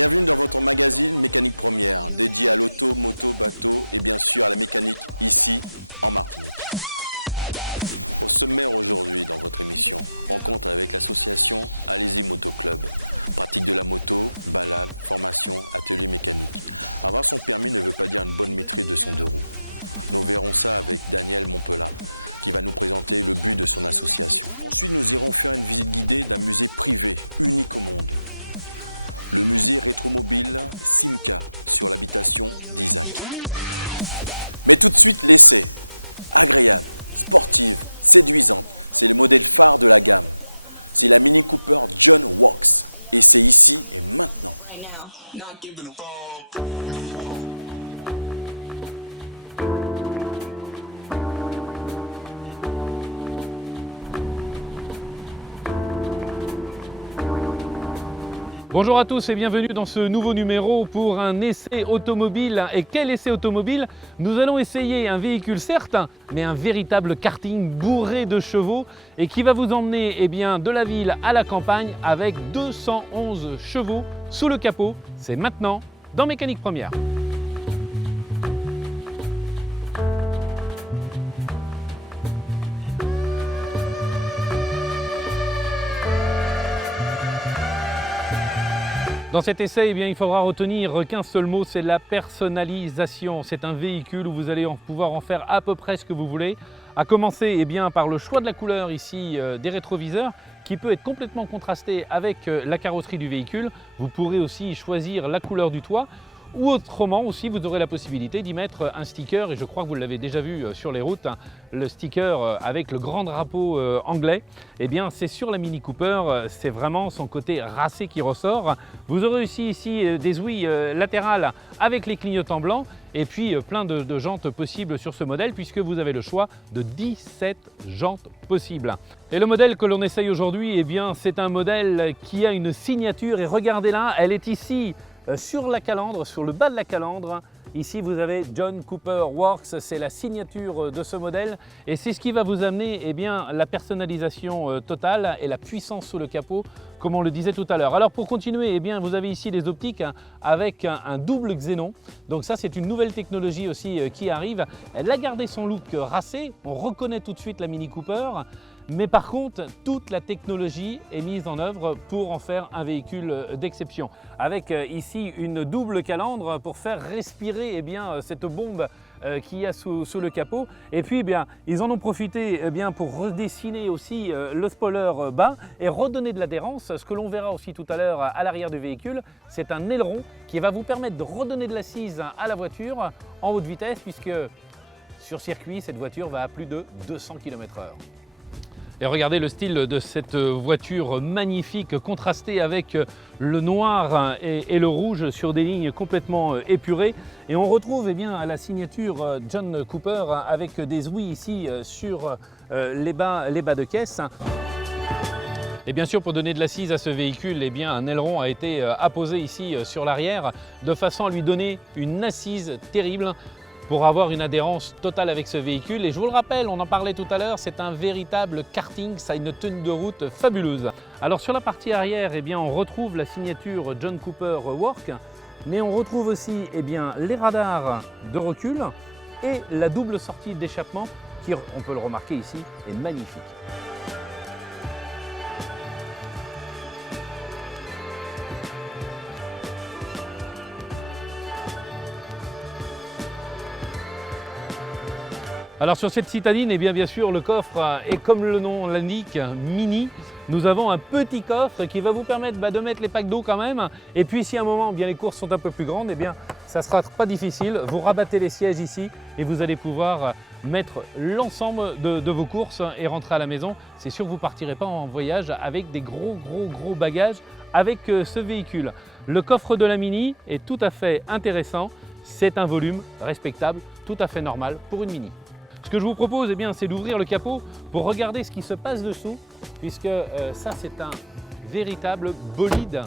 Bienvenue dans votre magazine Mécanique Première, dédié à l'auto, moto, bateau et bien sûr à la mécanique ici en Martinique. Au sommaire aujourd'hui dans votre émission, rencontre avec l'association Allez-y Moto Club. Pratique de la moto, balade, formation, atelier mécanique. Avoir son permis ne veut pas dire une bonne maîtrise de son deux roues. Nous verrons ça avec Daniel Montpelat, qui va nous présenter le but de son association. Ensuite, nous irons faire une visite guidée d'un musée privé, unique au monde. Le musée rétromobile Simca, sur l'habitation d'Isaac. Mais tout de suite, l'essai. Agréable, sportive, séduisante, c'est le modèle phare de la gamme. C'est la Mini Cooper John Works. Et c'est ici et maintenant. Bonjour à tous et bienvenue dans ce nouveau numéro pour un essai automobile. Et quel essai automobile? Nous allons essayer un véhicule certes, mais un véritable karting bourré de chevaux et qui va vous emmener de la ville à la campagne avec 211 chevaux sous le capot. C'est maintenant dans Mécanique Première. Dans cet essai, il faudra retenir qu'un seul mot, c'est la personnalisation. C'est un véhicule où vous allez pouvoir en faire à peu près ce que vous voulez. À commencer par le choix de la couleur ici des rétroviseurs, qui peut être complètement contrasté avec la carrosserie du véhicule. Vous pourrez aussi choisir la couleur du toit. Ou autrement aussi, vous aurez la possibilité d'y mettre un sticker, et je crois que vous l'avez déjà vu sur les routes, le sticker avec le grand drapeau anglais. C'est sur la Mini Cooper, c'est vraiment son côté racé qui ressort. Vous aurez aussi ici des ouïes latérales avec les clignotants blancs, et puis plein de jantes possibles sur ce modèle, puisque vous avez le choix de 17 jantes possibles. Et le modèle que l'on essaye aujourd'hui, c'est un modèle qui a une signature, et regardez là, elle est ici, sur la calandre, sur le bas de la calandre. Ici vous avez John Cooper Works, c'est la signature de ce modèle et c'est ce qui va vous amener la personnalisation totale et la puissance sous le capot, comme on le disait tout à l'heure. Alors pour continuer, vous avez ici les optiques avec un double xénon. Donc ça, c'est une nouvelle technologie aussi qui arrive. Elle a gardé son look racé, on reconnaît tout de suite la Mini Cooper. Mais par contre, toute la technologie est mise en œuvre pour en faire un véhicule d'exception. Avec ici une double calandre pour faire respirer cette bombe qu'il y a sous le capot. Et puis ils en ont profité pour redessiner aussi le spoiler bas et redonner de l'adhérence. Ce que l'on verra aussi tout à l'heure à l'arrière du véhicule, c'est un aileron qui va vous permettre de redonner de l'assise à la voiture en haute vitesse, puisque sur circuit, cette voiture va à plus de 200 km/h. Et regardez le style de cette voiture magnifique, contrastée avec le noir et le rouge sur des lignes complètement épurées. Et on retrouve la signature John Cooper avec des ouïes ici sur les bas de caisse. Et bien sûr, pour donner de l'assise à ce véhicule, un aileron a été apposé ici sur l'arrière de façon à lui donner une assise terrible, pour avoir une adhérence totale avec ce véhicule. Et je vous le rappelle, on en parlait tout à l'heure, c'est un véritable karting, ça a une tenue de route fabuleuse. Alors sur la partie arrière, on retrouve la signature John Cooper Works, mais on retrouve aussi les radars de recul et la double sortie d'échappement qui, on peut le remarquer ici, est magnifique. Alors sur cette citadine, bien sûr, le coffre est comme le nom l'indique, mini. Nous avons un petit coffre qui va vous permettre de mettre les packs d'eau quand même. Et puis si à un moment les courses sont un peu plus grandes, ça ne sera pas difficile. Vous rabattez les sièges ici et vous allez pouvoir mettre l'ensemble de vos courses et rentrer à la maison. C'est sûr que vous ne partirez pas en voyage avec des gros bagages avec ce véhicule. Le coffre de la Mini est tout à fait intéressant. C'est un volume respectable, tout à fait normal pour une Mini. Ce que je vous propose, c'est d'ouvrir le capot pour regarder ce qui se passe dessous, puisque ça, c'est un véritable bolide.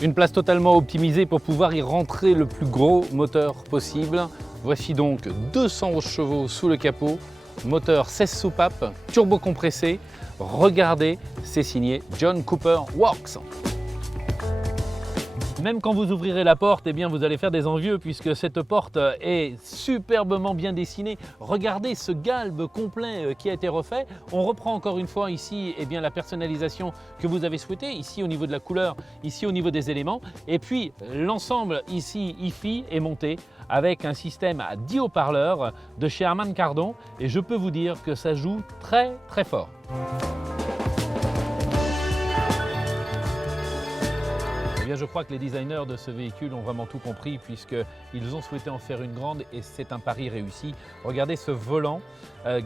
Une place totalement optimisée pour pouvoir y rentrer le plus gros moteur possible. Voici donc 211 chevaux sous le capot, moteur 16 soupapes, turbo compressé. Regardez, c'est signé John Cooper Works. Même quand vous ouvrirez la porte, eh bien, vous allez faire des envieux puisque cette porte est superbement bien dessinée. Regardez ce galbe complet qui a été refait. On reprend encore une fois ici eh bien, la personnalisation que vous avez souhaitée, ici au niveau de la couleur, ici au niveau des éléments. Et puis l'ensemble ici hi-fi est monté avec un système à 10 haut-parleurs de chez Harman Kardon et je peux vous dire que ça joue très très fort. Je crois que les designers de ce véhicule ont vraiment tout compris puisqu'ils ont souhaité en faire une grande et c'est un pari réussi. Regardez ce volant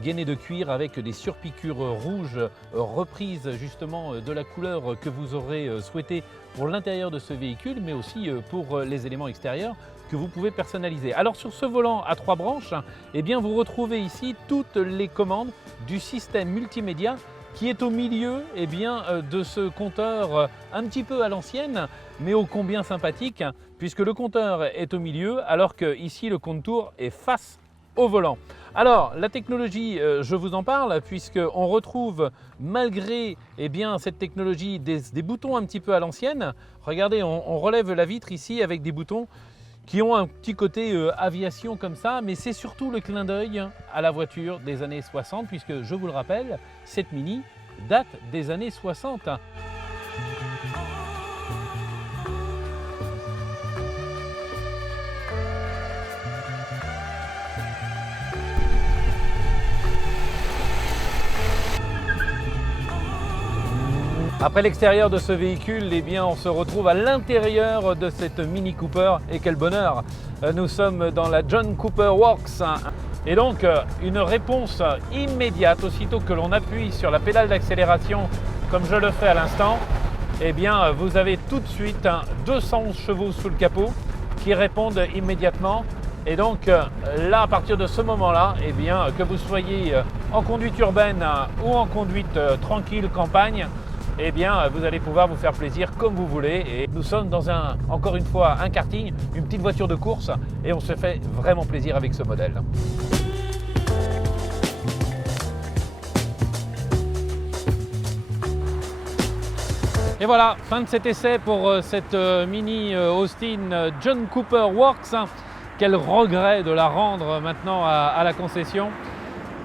gainé de cuir avec des surpiqûres rouges reprises justement de la couleur que vous aurez souhaité pour l'intérieur de ce véhicule mais aussi pour les éléments extérieurs que vous pouvez personnaliser. Alors sur ce volant à 3 branches, eh bien, vous retrouvez ici toutes les commandes du système multimédia qui est au milieu eh bien, de ce compteur un petit peu à l'ancienne, mais ô combien sympathique, puisque le compteur est au milieu, alors que ici le compte-tours est face au volant. Alors la technologie, je vous en parle, puisqu'on retrouve malgré eh bien, cette technologie des boutons un petit peu à l'ancienne. Regardez, on relève la vitre ici avec des boutons qui ont un petit côté aviation comme ça, mais c'est surtout le clin d'œil à la voiture des années 60, puisque je vous le rappelle, cette Mini date des années 60. Après l'extérieur de ce véhicule, eh bien, on se retrouve à l'intérieur de cette Mini Cooper et quel bonheur! Nous sommes dans la John Cooper Works et donc une réponse immédiate aussitôt que l'on appuie sur la pédale d'accélération comme je le fais à l'instant, eh bien, vous avez tout de suite 211 chevaux sous le capot qui répondent immédiatement. Et donc là, à partir de ce moment-là, eh bien, que vous soyez en conduite urbaine ou en conduite tranquille campagne, eh bien, vous allez pouvoir vous faire plaisir comme vous voulez. Et nous sommes dans encore une fois, un karting, une petite voiture de course et on se fait vraiment plaisir avec ce modèle. Et voilà, fin de cet essai pour cette Mini Austin John Cooper Works. Quel regret de la rendre maintenant à la concession.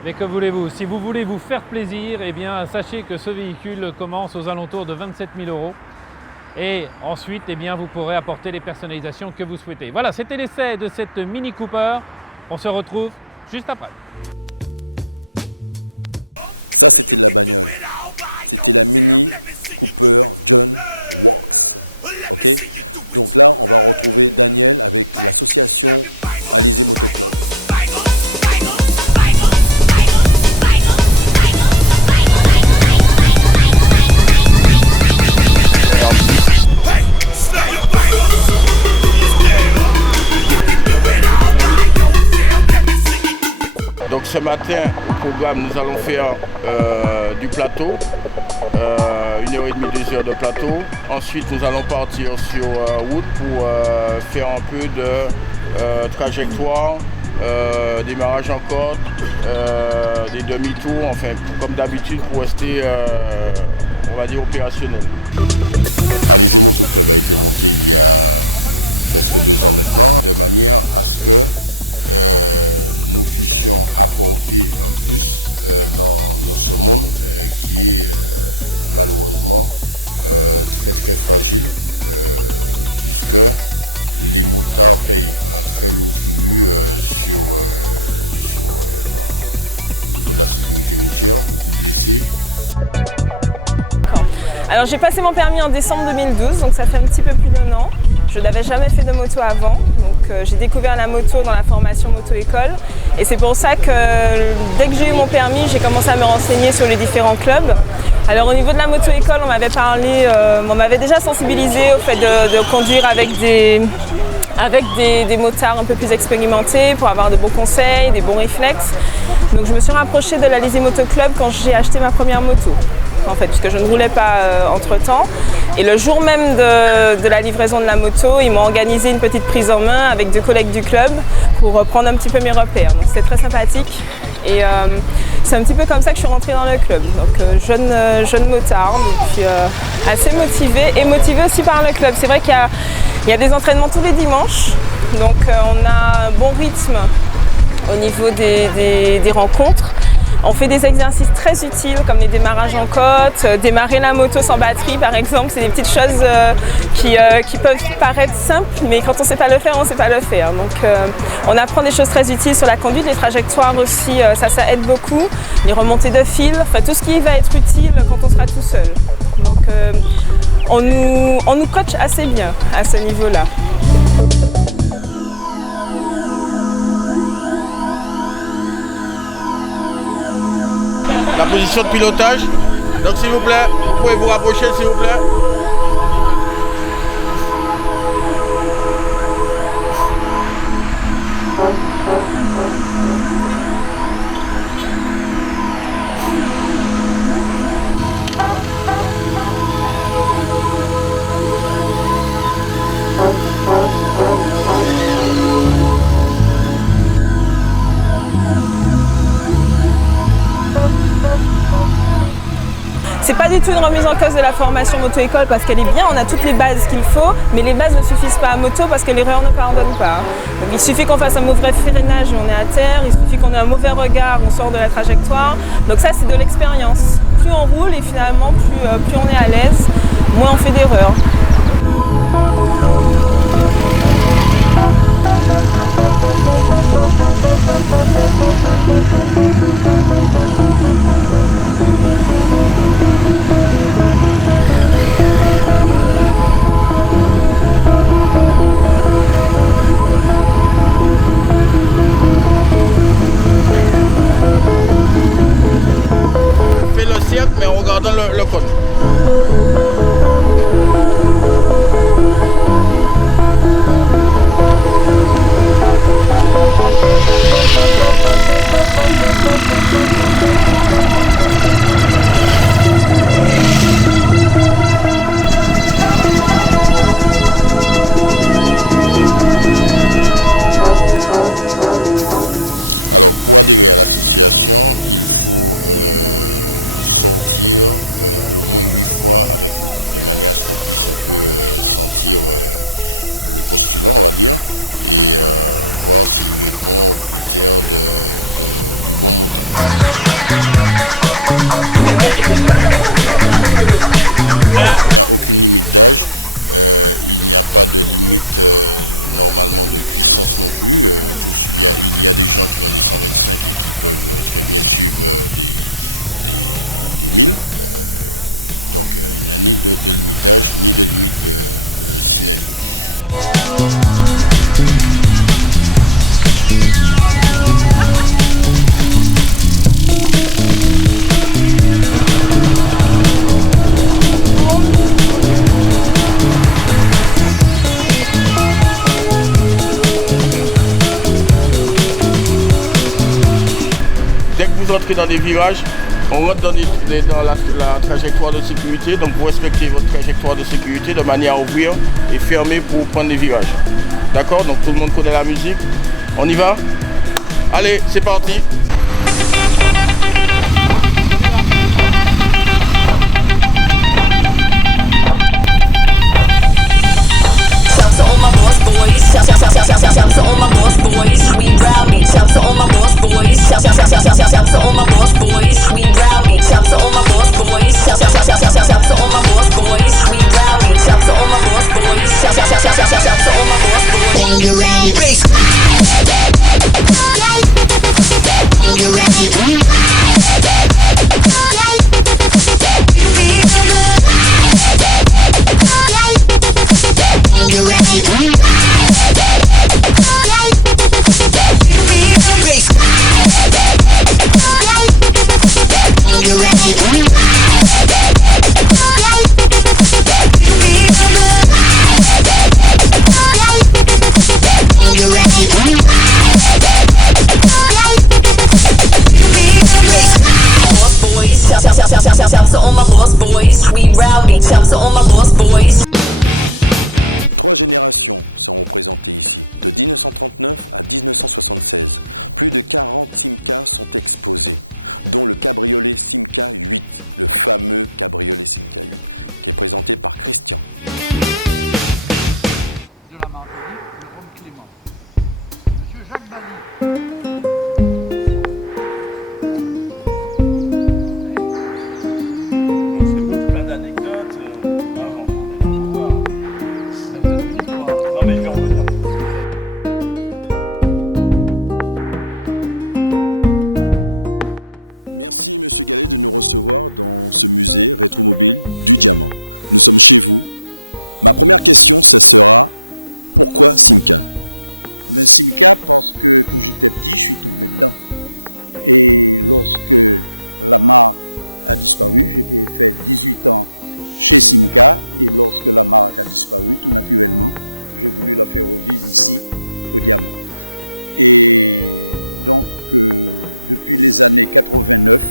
Mais que voulez-vous, si vous voulez vous faire plaisir, eh bien, sachez que ce véhicule commence aux alentours de 27 000 €. Et ensuite, eh bien, vous pourrez apporter les personnalisations que vous souhaitez. Voilà, c'était l'essai de cette Mini Cooper. On se retrouve juste après. Ça, c'était de la bagnole. C'était la Mini Cooper John Works. Ok ? Donc là, on va retrouver Daniel avec l'association Alizé Moto Club. Donc ce matin, au programme, nous allons faire du plateau, 1h30, 2 heures de plateau. Ensuite, nous allons partir sur route pour faire un peu de trajectoire, démarrage en côte, des demi-tours, enfin, comme d'habitude, pour rester, on va dire, opérationnel. Alizé Moto Club a été monté il y a presque 2 ans maintenant, de manière à ce que nous puissions apporter un plus dans ce monde qui est malheureusement très très fragile puisque les motards payent un très lourd tribut au niveau de la sécurité routière, beaucoup de blessés. Alors j'ai passé mon permis en décembre 2012, donc ça fait un petit peu plus d'1 an. Je n'avais jamais fait de moto avant, donc j'ai découvert la moto dans la formation moto-école. Et c'est pour ça que dès que j'ai eu mon permis, j'ai commencé à me renseigner sur les différents clubs. Alors au niveau de la moto-école, on m'avait déjà sensibilisé au fait de conduire avec des motards un peu plus expérimentés pour avoir de bons conseils, des bons réflexes. Donc je me suis rapprochée de l'Alizé Moto Club quand j'ai acheté ma première moto, en fait, puisque je ne roulais pas entre-temps. Et le jour même de la livraison de la moto, ils m'ont organisé une petite prise en main avec 2 collègues du club pour prendre un petit peu mes repères. Donc c'était très sympathique et c'est un petit peu comme ça que je suis rentrée dans le club. Donc jeune motard, et puis assez motivée et motivée aussi par le club. C'est vrai qu'il Il y a des entraînements tous les dimanches, donc on a un bon rythme au niveau des rencontres. On fait des exercices très utiles comme les démarrages en côte, démarrer la moto sans batterie par exemple, c'est des petites choses qui peuvent paraître simples, mais quand on ne sait pas le faire, on ne sait pas le faire. Donc on apprend des choses très utiles sur la conduite, les trajectoires aussi, ça aide beaucoup, les remontées de fil, enfin tout ce qui va être utile quand on sera tout seul. Donc on nous coach assez bien à ce niveau-là. La position de pilotage. Donc s'il vous plaît, vous pouvez vous rapprocher s'il vous plaît. C'est pas du tout une remise en cause de la formation moto-école parce qu'elle est bien, on a toutes les bases qu'il faut, mais les bases ne suffisent pas à moto parce que l'erreur ne pardonne pas. Donc il suffit qu'on fasse un mauvais freinage et on est à terre, il suffit qu'on ait un mauvais regard, on sort de la trajectoire. Donc ça c'est de l'expérience. Plus on roule et finalement plus on est à l'aise, moins on fait d'erreurs. Fais le cercle mais en regardant le cône. Alors, pour adhérer à l'association, il faut sortir au moins 8 fois avec nous, de manière à ce qu'on puisse un peu sentir le postulant, on va dire, et voir s'il répond aux critères du bon montant. Il n'y a aucune limite d'âge, il n'y a pas de limite normalement de puissance non plus. Il y a des gens qui ont des 125 et qui peuvent très bien suivre des 1000. Donc il n'y a ni de limite d'âge ni de limite de cylindrée. Dès que vous entrez dans des virages, on rentre dans la trajectoire de sécurité, donc vous respectez votre trajectoire de sécurité de manière à ouvrir et fermer pour prendre les virages. D'accord? Donc tout le monde connaît la musique. On y va? Allez, c'est parti! Trois générations seront représentées ici, de 1939 à 1976. Plus de 40 Simca sont exposés, dont le cabriolet Simca 8, le fameux cabriolet Simca 8, qui est présenté par Christian. Monsieur Gallet, de nous recevoir dans ce musée rétromobile du Diamant. Nous sommes chez vous. Ma première question, ça sera pourquoi Simca? Simca parce que quand j'étais petit, je suis tombé dedans. Et lorsque la marque a disparu, j'ai fait 18 ans chez Simca. Et lorsque la marque a disparu, tout naturellement, j'ai voulu la faire revivre ici, au Diamant. Et donc, depuis les années 89,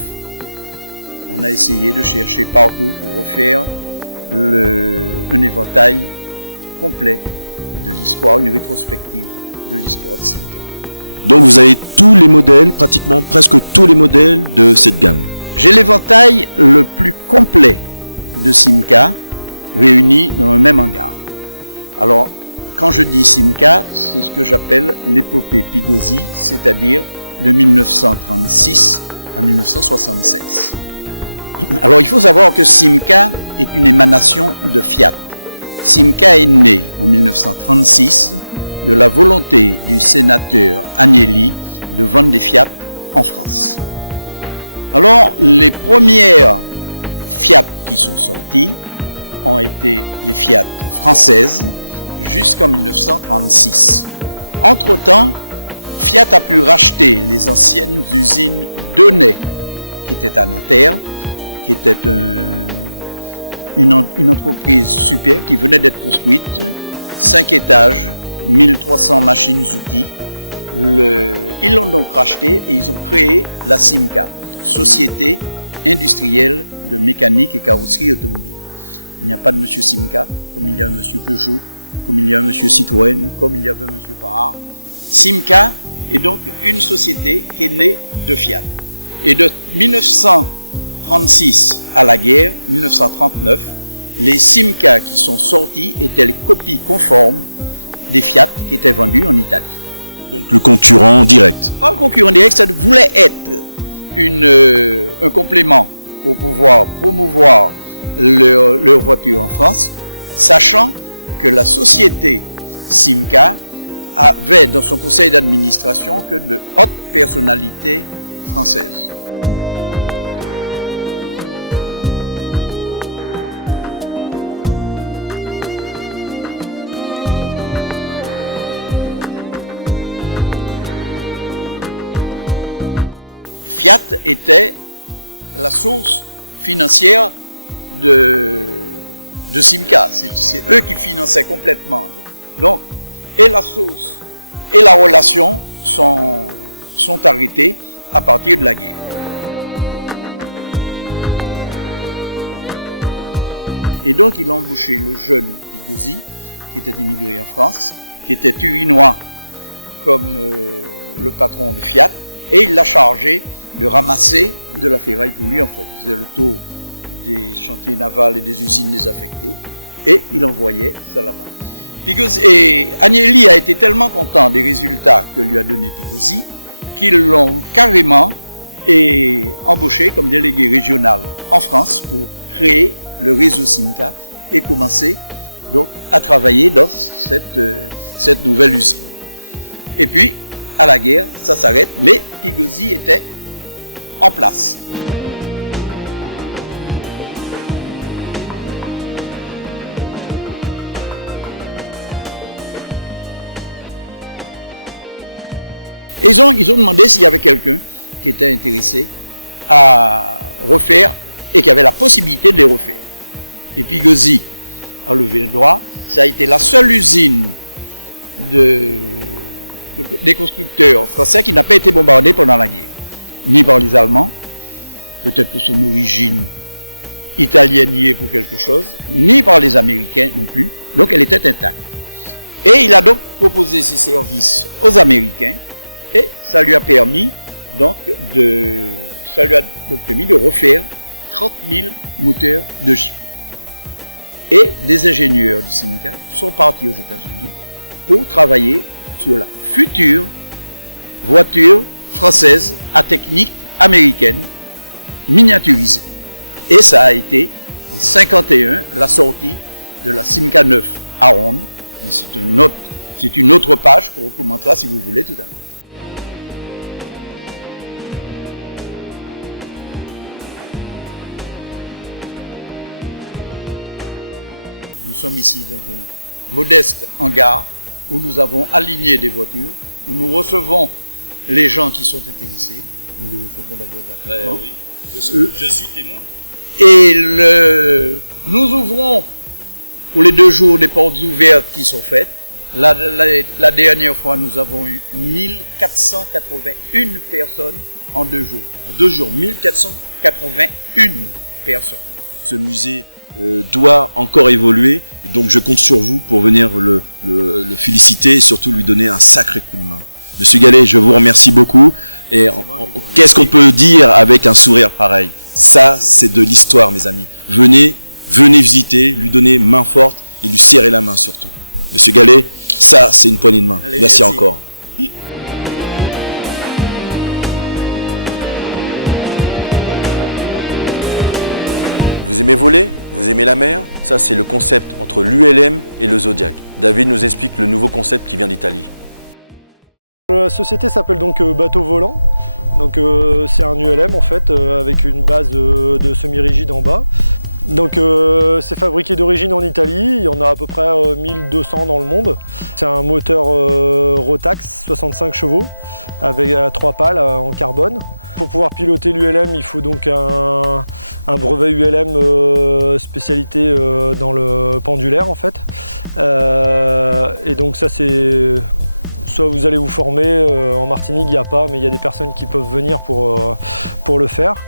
on a essayé de chercher partout pour refaire un éventail complet de l'histoire, une rétrospective de l'histoire de Simca. Donc vous avez tous les modèles, pratiquement presque tous les modèles de cette gamme. J'ai l'éventail le plus complet de Simca réuni dans un même hangar. Alors, quand je dis Simca, c'est ce que j'appelle l'épopée Pigosi, c'est-à-dire de 1936 à 1976. Alors, il faut savoir que Simca est une émanation de Fiat. Simca est né en 1936 de la volonté du sénateur Agnelli de vendre des Fiat en France. Alors, les premières Fiat qui sont sorties ont été les Fiat françaises jusqu'en 1936. Entre-temps, Fiat a pu racheter les anciennes usines Denay, qui étaient à Nanterre, qui était une entreprise superbe qui venait d'être construite, 5 étages, 1300 machines-outils. Ils l'ont donc racheté et ils ont créé la Simca, Société industrielle de mécanique et carrosserie automobile. Il n'y a pas de monsieur Simca, comme il y a un monsieur Peugeot, comme il y a un monsieur Citroën, comme il y avait un monsieur Panhard. Simca est donc une société qui est née de Fiat. Et de 1936 à la guerre, 1939, les Simca qui sont sortis étaient les copies conformes des Fiat qui étaient vendus en Italie. Donc le concurrent direct. Pas le concurrent direct, ça voulait être un complément pour pouvoir promouvoir leur voiture en France, sachant que la société Simca avait dans son conseil d'administration que de hautes personnalités françaises. Fiat était la source financière de Simca. C'est eux qui finançaient complètement. Donc, et la source et la relation sont arrêtées à partir de la guerre. Et donc, il a embauché le jeune Pigosi, qui était immigré en France, qui était turinois comme le patron de Fiat, et il l'a chargé de ramasser de la ferraille pour lui en fait. Il faisait le tour des chantiers navals et des usines désaffectées et il envoyait ça là-bas. Et Agnelli a été tellement content des résultats que lui a donné Pigosi qu'ils l'ont carrément embauché comme délégué régional en France pour créer le réseau Simca et commencer donc à travailler dans cette nouvelle usine. Et puis, à la guerre, ça s'arrête, mais Pigosi était en place. Et ils ont demandé s'il y avait quelqu'un qui était intéressé à refaire et qui avait la possibilité de les refaire. Et Pigosi a levé le doigt. Ça a été la seule usine des constructeurs français qui n'a pas été bombardée pendant la guerre. Ni par les Allemands, peut-être que son origine italienne y est pour quelque chose, ni par les Américains non plus, donc elle était intacte. Et il a donc proposé ses services aux Américains, et ça lui a permis de refaire 30 000 moteurs de Jeep. Et des ingénieurs de Simca sont partis aux États-Unis pour travailler sur la future voiture française à technique américaine miniaturisée. Et ça a été en 1951 la sortie de la Simca 9 à ronde. Mais c'est une autre page qu'on commentera si vous voulez tout à l'heure. Nous sommes ici dans un modeste hangar où nous avons aligné des voitures, où nous recevons les gens qui sont intéressés. Nous les recevons d'ailleurs gratuitement. Oui, je suis témoin. Et nous ouvrons pour les 2 jours des portes ouvertes qui sont faites. La dernière fois, nous avons eu 1481 personnes en 2 jours. En 2 jours, 1481 personnes. Ce musée doit encore évoluer, donc je compte sur vous pour venir le féliciter et surtout lui donner un sacré coup de main. Monsieur Gallet, je vous remercie beaucoup. Et qu'est-ce qu'on peut dire avec un sourire pareil? Ça, c'est de l'histoire, mes amis. Venez visiter, lui donner main forte et lui serrer la main surtout. Monsieur Gallet, ça, c'est une poignée de main. Allez, merci encore. Vous aimez voler? Vous aimez la mer? Ça, c'est le concept entre l'ULM et le Zodiac. David nous explique le nouveau concept qui vient d'Italie. La société s'appelle donc Bateau Volant. Donc c'est un ULM en fait avec une base de semi-rigide en bas. Donc c'est fabriqué d'origine en Italie, il y en a à peu près 1200 dans le monde. C'est un moteur Rotax 65 chevaux avec 3 pales en carbone. Pour pouvoir piloter l'ULM, il faut donc un brevet ULM spécialité dans le pendulaire en fait. Et donc ça c'est... Soit vous allez vous former, en Martinique il n'y a pas, mais il y a des personnes qui peuvent venir pour le faire.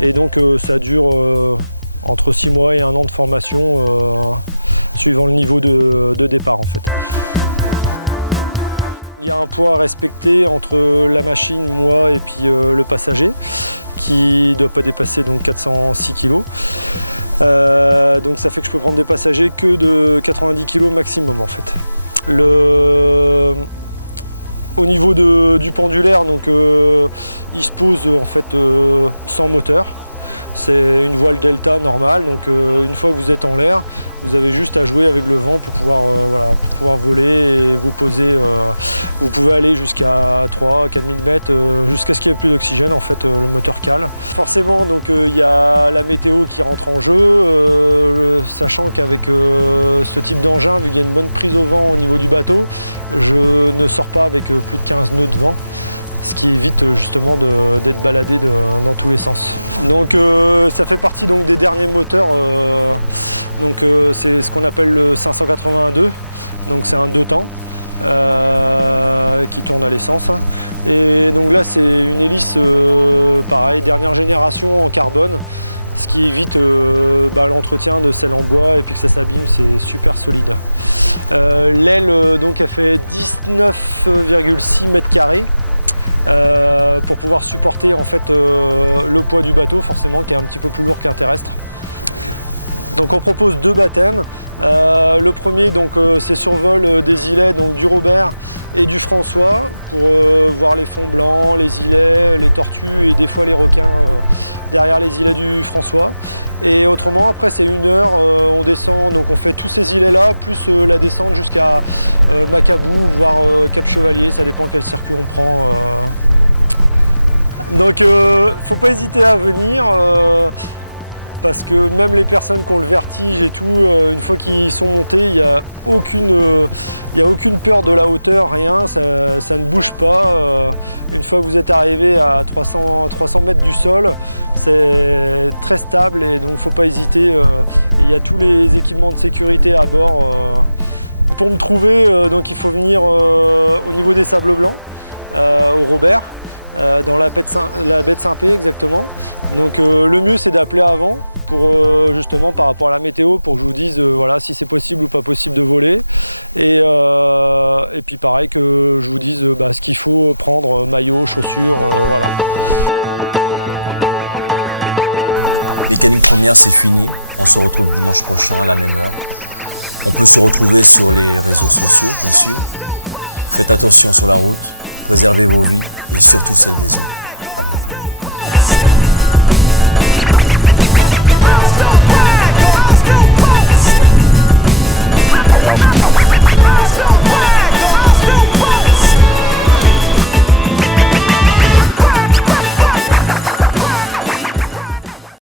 Et donc ça dure entre 6 mois et 1 an de formation, suivant le niveau de départ en fait. Il y a un poids à respecter entre la machine, moi et puis le passager, qui ne doit pas dépasser donc 406 kg. Donc ça fait que je peux prendre des passagers que de 90 kg maximum en fait. Au niveau du pendulaire, donc, il se pose en fait sans moteur. C'est une voile delta normale, donc une fois que vous êtes en l'air, vous avez juste à jouer avec le vent pour pouvoir voler et vous poser. Vous pouvez aller jusqu'à 3-4 000 mètres, jusqu'à ce qu'il n'y ait plus d'oxygène, en fait le moteur cale. Forcément, donc il y a la météo qui rentre en jeu, sachant qu'avec ce type d'engin, vu qu'il y a une bonne prise au vent au niveau du bateau, je ne sors pas avec plus de 15 nœuds de vent. Ce qui évite justement d'être baladé dans tous les sens. Donc ça fait partie donc des derniers moteurs, c'est ce qu'on appelle le 582, donc c'est un 2 temps qui tourne à l'essence. Et donc là c'est une hélice pareil, dernière génération en carbone, ce qui évite l'entretien de celle en bois et puis que ça s'abîme, c'est super solide. L'aile donc elle fait 19,6 mètres carrés. Pour pouvoir supporter en fait le poids du bateau forcément qui est un petit peu plus lourd qu'un terrestre. Donc on propose 2 baptêmes. Le premier donc c'est survol des îlets donc du Robert et du François pour voir les fonds blancs, les îlets, les tortues et des fois les requins derrière les îlets du François. Et autrement après c'est 1 heure, on descend, donc on fait tous ces îlets là plus la descente jusqu'à Macabou voire Cap Chevalier, ça dépend quel circuit on prend. Donc faut pas hésiter à venir. Parce que même les personnes qui ont le vertige et tout, une fois qu'ils sont montés, il n'y a aucune peur de la hauteur, rien, ça ne bouge pas. Une fois que vous êtes arrivé à 300 mètres du sol, c'est très stable et donc il ne faut pas hésiter. Il y a tous les équipements de sécurité à bord. Pour me trouver, donc il faut venir au niveau des Sables Blancs, au Robert. Dans la baie de Saint-Pé exactement. Donc le mieux c'est d'appeler avant pour justement par rapport à la météo pour que je vous dise voilà, si c'est possible ou pas possible de voler et puis pareil que je vous dise ce qu'il faut prendre, maillot, chaussures, voilà. Mécanique première c'est fini, on se retrouve dimanche prochain à la même heure. On peut se retrouver sur les réseaux sociaux bien sûr. Faites attention sur la route, préservez vos vies et surtout celles des autres.